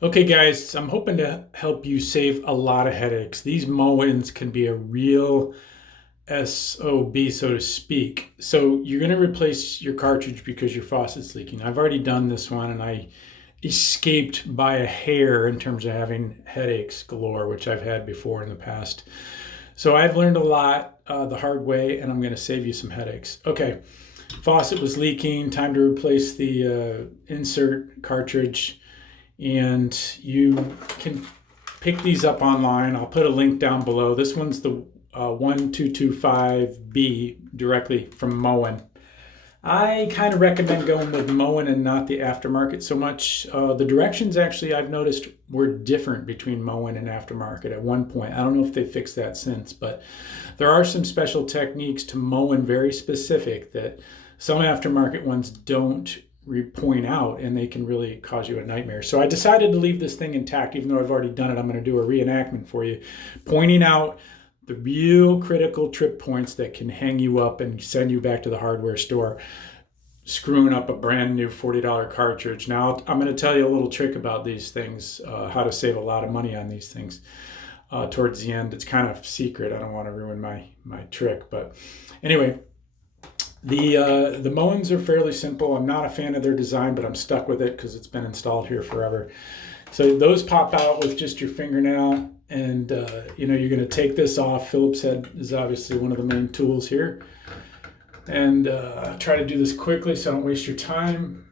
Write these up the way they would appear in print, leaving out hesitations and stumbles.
Okay, guys, I'm hoping to help you save a lot of headaches. These Moens can be a real SOB, so to speak. So you're going to replace your cartridge because your faucet's leaking. I've already done this one and I escaped by a hair in terms of having headaches galore, which I've had before in the past. So I've learned a lot the hard way, and I'm going to save you some headaches. Okay, faucet was leaking, time to replace the insert cartridge, and you can pick these up online. I'll put a link down below. This one's the 1225B directly from Moen. I kind of recommend going with Moen and not the aftermarket so much. The directions actually I've noticed were different between Moen and aftermarket at one point. I don't know if they fixed that since, but there are some special techniques to Moen, very specific, that some aftermarket ones don't point out, and they can really cause you a nightmare. So I decided to leave this thing intact. Even though I've already done it, I'm going to do a reenactment for you, pointing out the real critical trip points that can hang you up and send you back to the hardware store, screwing up a brand new $40 cartridge. Now I'm going to tell you a little trick about these things, how to save a lot of money on these things towards the end. It's kind of secret. I don't want to ruin my trick, but anyway, the Moens are fairly simple. I'm not a fan of their design, but I'm stuck with it because it's been installed here forever. So those pop out with just your fingernail, and you're going to take this off. Phillips head is obviously one of the main tools here, and try to do this quickly so I don't waste your time.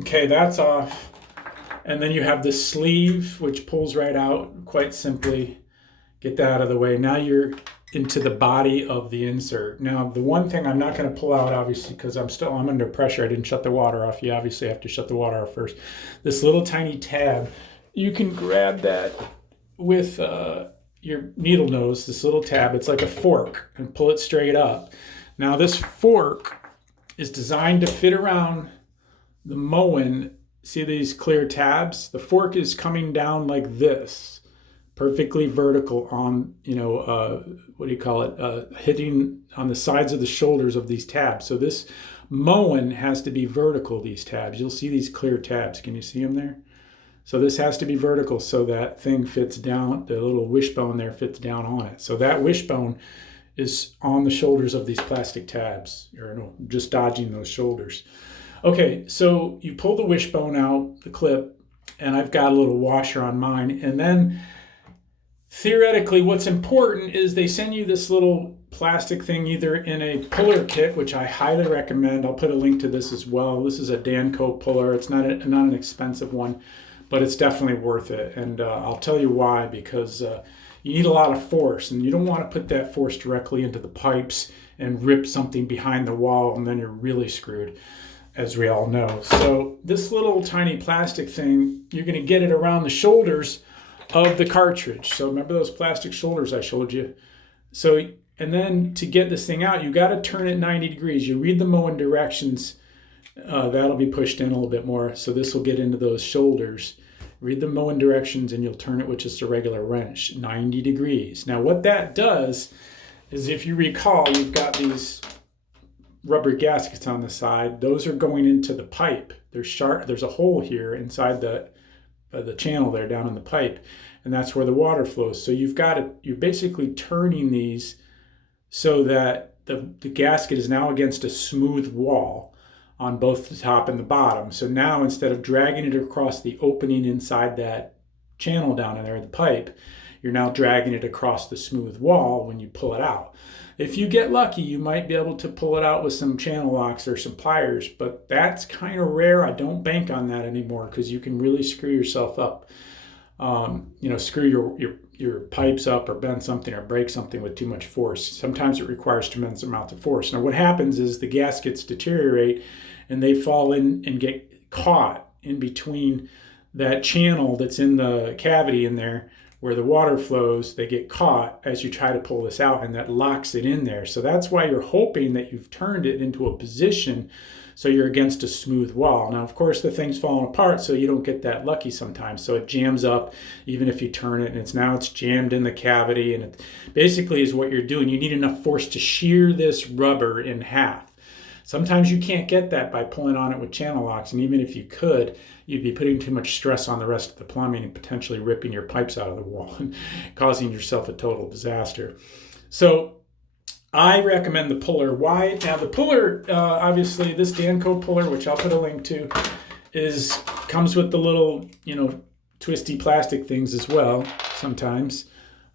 Okay, that's off, and then you have the sleeve which pulls right out quite simply. Get that out of the way. Now you're into the body of the insert. Now, the one thing I'm not going to pull out, obviously, because I'm under pressure. I didn't shut the water off. You obviously have to shut the water off first. This little tiny tab, you can grab that with your needle nose, this little tab. It's like a fork, and pull it straight up. Now, this fork is designed to fit around the Moen. See these clear tabs? The fork is coming down like this, perfectly vertical on, hitting on the sides of the shoulders of these tabs. So this Moen has to be vertical, these tabs. You'll see these clear tabs. Can you see them there? So this has to be vertical so that thing fits down, the little wishbone there fits down on it. So that wishbone is on the shoulders of these plastic tabs, or no, just dodging those shoulders. Okay, so you pull the wishbone out, the clip, and I've got a little washer on mine, and then theoretically, what's important is they send you this little plastic thing either in a puller kit, which I highly recommend. I'll put a link to this as well. This is a Danco puller. It's not an expensive one, but it's definitely worth it. And I'll tell you why, because you need a lot of force, and you don't want to put that force directly into the pipes and rip something behind the wall, and then you're really screwed, as we all know. So this little tiny plastic thing, you're going to get it around the shoulders of the cartridge. So remember those plastic shoulders I showed you? So, and then to get this thing out, you got to turn it 90 degrees. You read the Moen directions, that'll be pushed in a little bit more. So this will get into those shoulders. Read the Moen directions and you'll turn it with just a regular wrench, 90 degrees. Now what that does is, if you recall, you've got these rubber gaskets on the side. Those are going into the pipe. There's a hole here inside the channel there down in the pipe, and that's where the water flows. So you're basically turning these so that the gasket is now against a smooth wall on both the top and the bottom. So now, instead of dragging it across the opening inside that channel down in there, the pipe, you're now dragging it across the smooth wall when you pull it out. If you get lucky, you might be able to pull it out with some channel locks or some pliers, but that's kind of rare. I don't bank on that anymore, because you can really screw yourself up. Screw your pipes up, or bend something, or break something with too much force. Sometimes it requires tremendous amounts of force. Now what happens is the gaskets deteriorate and they fall in and get caught in between that channel that's in the cavity in there where the water flows. They get caught as you try to pull this out, and that locks it in there. So that's why you're hoping that you've turned it into a position so you're against a smooth wall. Now, of course, the thing's falling apart, so you don't get that lucky sometimes. So it jams up even if you turn it, and it's jammed in the cavity, and it basically is what you're doing. You need enough force to shear this rubber in half. Sometimes you can't get that by pulling on it with channel locks, and even if you could, you'd be putting too much stress on the rest of the plumbing and potentially ripping your pipes out of the wall and causing yourself a total disaster. So I recommend the puller. Why? Now the puller, obviously this Danco puller, which I'll put a link to, comes with the little, twisty plastic things as well. Sometimes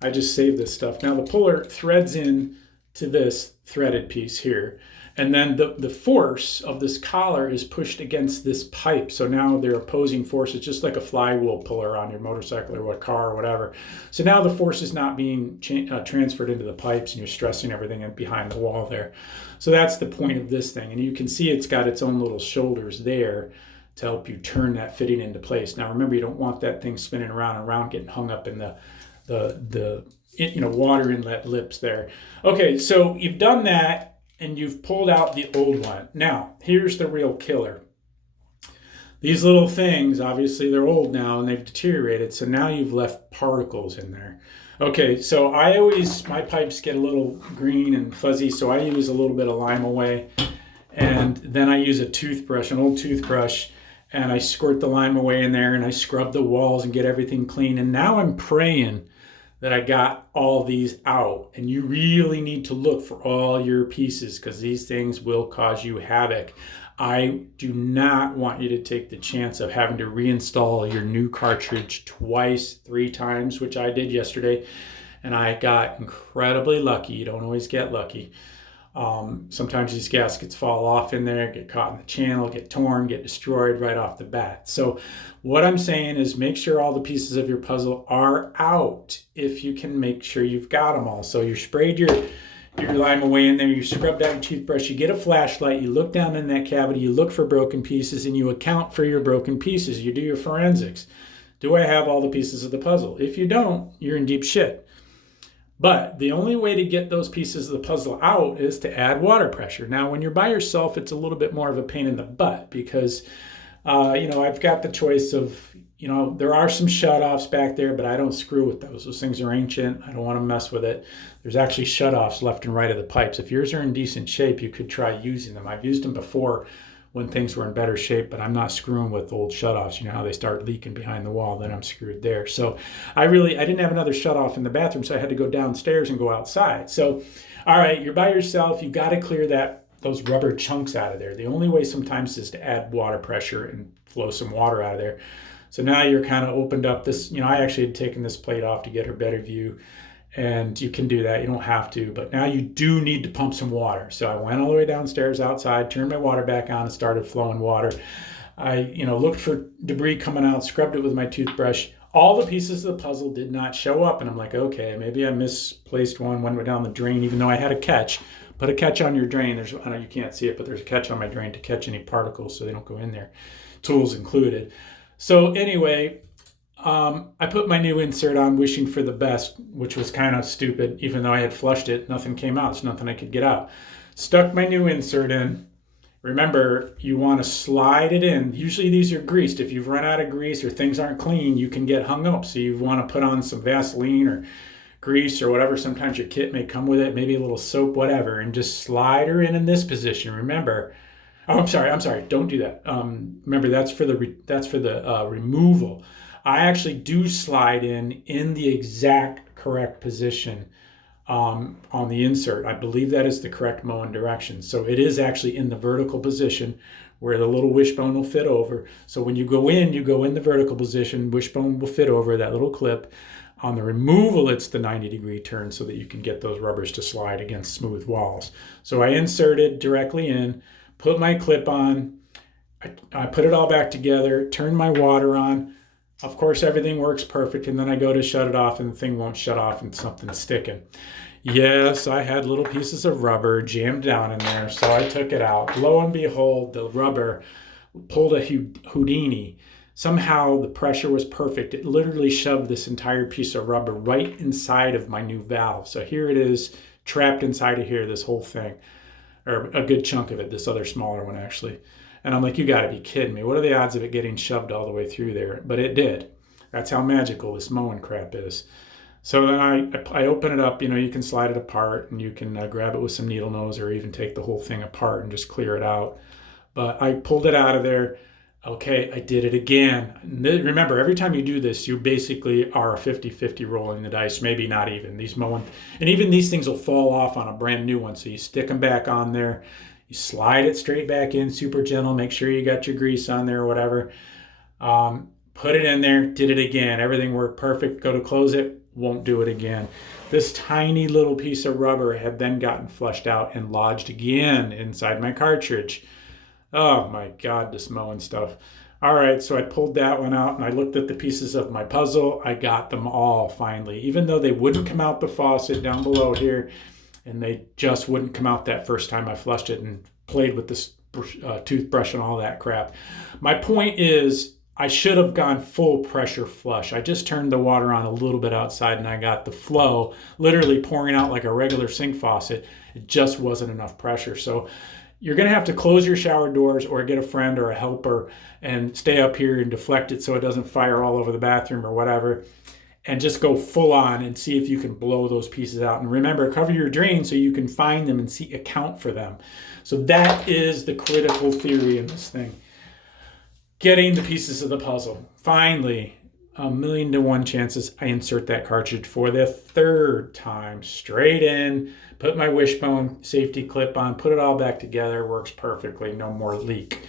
I just save this stuff. Now the puller threads in to this threaded piece here. And then the force of this collar is pushed against this pipe. So now they're opposing forces, just like a flywheel puller on your motorcycle or what car or whatever. So now the force is not being transferred into the pipes, and you're stressing everything behind the wall there. So that's the point of this thing. And you can see it's got its own little shoulders there to help you turn that fitting into place. Now remember, you don't want that thing spinning around and around, getting hung up in the water inlet lips there. Okay, so you've done that, and you've pulled out the old one. Now, here's the real killer. These little things, obviously they're old now and they've deteriorated, so now you've left particles in there. Okay, so my pipes get a little green and fuzzy, so I use a little bit of Lime Away, and then I use a toothbrush, an old toothbrush, and I squirt the Lime Away in there, and I scrub the walls and get everything clean. And now I'm praying that I got all these out. And you really need to look for all your pieces, because these things will cause you havoc. I do not want you to take the chance of having to reinstall your new cartridge twice, 3 times, which I did yesterday. And I got incredibly lucky. You don't always get lucky. Sometimes these gaskets fall off in there, get caught in the channel, get torn, get destroyed right off the bat. So what I'm saying is make sure all the pieces of your puzzle are out if you can make sure you've got them all. So you sprayed your Lime Away in there, you scrubbed out your toothbrush, you get a flashlight, you look down in that cavity, you look for broken pieces, and you account for your broken pieces. You do your forensics. Do I have all the pieces of the puzzle? If you don't, you're in deep shit. But the only way to get those pieces of the puzzle out is to add water pressure. Now, when you're by yourself, it's a little bit more of a pain in the butt because, I've got the choice of, there are some shutoffs back there, but I don't screw with those. Those things are ancient. I don't want to mess with it. There's actually shutoffs left and right of the pipes. If yours are in decent shape, you could try using them. I've used them before when things were in better shape, but I'm not screwing with old shutoffs. You know how they start leaking behind the wall, then I'm screwed there. So I didn't have another shutoff in the bathroom, so I had to go downstairs and go outside. So, all right, you're by yourself. You got to clear those rubber chunks out of there. The only way sometimes is to add water pressure and flow some water out of there. So now you're kind of opened up this, I actually had taken this plate off to get her better view. And you can do that. You don't have to, but now you do need to pump some water. So I went all the way downstairs outside, turned my water back on, and started flowing water. I, looked for debris coming out, scrubbed it with my toothbrush. All the pieces of the puzzle did not show up. And I'm like, okay, maybe I misplaced one when we're down the drain, even though I had a catch. Put a catch on your drain. I know you can't see it, but there's a catch on my drain to catch any particles so they don't go in there. Tools included. So anyway, I put my new insert on, wishing for the best, which was kind of stupid. Even though I had flushed it, nothing came out. There's nothing I could get out. Stuck my new insert in. Remember, you want to slide it in. Usually these are greased. If you've run out of grease or things aren't clean, you can get hung up. So you want to put on some Vaseline or grease or whatever. Sometimes your kit may come with it, maybe a little soap, whatever, and just slide her in this position. Remember, I'm sorry. Don't do that. Remember, that's for the removal. I actually do slide in the exact correct position on the insert. I believe that is the correct Moen direction. So it is actually in the vertical position where the little wishbone will fit over. So when you go in the vertical position, wishbone will fit over that little clip. On the removal, it's the 90-degree turn so that you can get those rubbers to slide against smooth walls. So I inserted directly in, put my clip on, I put it all back together, turned my water on. Of course, everything works perfect, and then I go to shut it off, and the thing won't shut off, and something's sticking. Yes, I had little pieces of rubber jammed down in there, so I took it out. Lo and behold, the rubber pulled a Houdini. Somehow the pressure was perfect. It literally shoved this entire piece of rubber right inside of my new valve. So here it is, trapped inside of here, this whole thing, or a good chunk of it, this other smaller one actually. And I'm like, you got to be kidding me. What are the odds of it getting shoved all the way through there? But it did. That's how magical this Moen crap is. So then I open it up. You can slide it apart, and you can grab it with some needle nose or even take the whole thing apart and just clear it out. But I pulled it out of there. Okay, I did it again. Remember, every time you do this, you basically are a 50-50 rolling the dice, maybe not even. These Moen, and even these things will fall off on a brand new one. So you stick them back on there, you slide it straight back in, super gentle, make sure you got your grease on there or whatever. Put it in there, did it again. Everything worked perfect. Go to close it, won't do it again. This tiny little piece of rubber had then gotten flushed out and lodged again inside my cartridge. Oh my God, this Moen stuff. All right, so I pulled that one out and I looked at the pieces of my puzzle. I got them all finally, even though they wouldn't come out the faucet down below here, and they just wouldn't come out that first time I flushed it and played with this toothbrush and all that crap. My point is, I should have gone full pressure flush. I just turned the water on a little bit outside and I got the flow literally pouring out like a regular sink faucet. It just wasn't enough pressure. So you're going to have to close your shower doors or get a friend or a helper and stay up here and deflect it so it doesn't fire all over the bathroom or whatever, and just go full on and see if you can blow those pieces out. And remember, cover your drain so you can find them and account for them. So that is the critical theory in this thing. Getting the pieces of the puzzle. Finally, 1,000,000 to 1 chances, I insert that cartridge for the 3rd time. Straight in, put my wishbone safety clip on, put it all back together. Works perfectly, no more leak.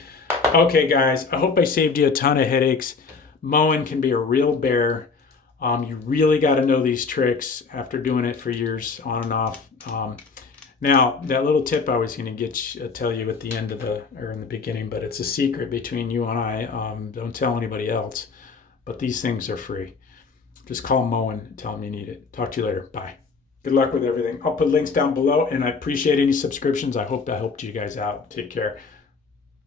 Okay, guys, I hope I saved you a ton of headaches. Moen can be a real bear. You really got to know these tricks after doing it for years on and off. Now, that little tip I was going to tell you at the end of in the beginning, but it's a secret between you and I. Don't tell anybody else. But these things are free. Just call Moen and tell them you need it. Talk to you later. Bye. Good luck with everything. I'll put links down below, and I appreciate any subscriptions. I hope that helped you guys out. Take care.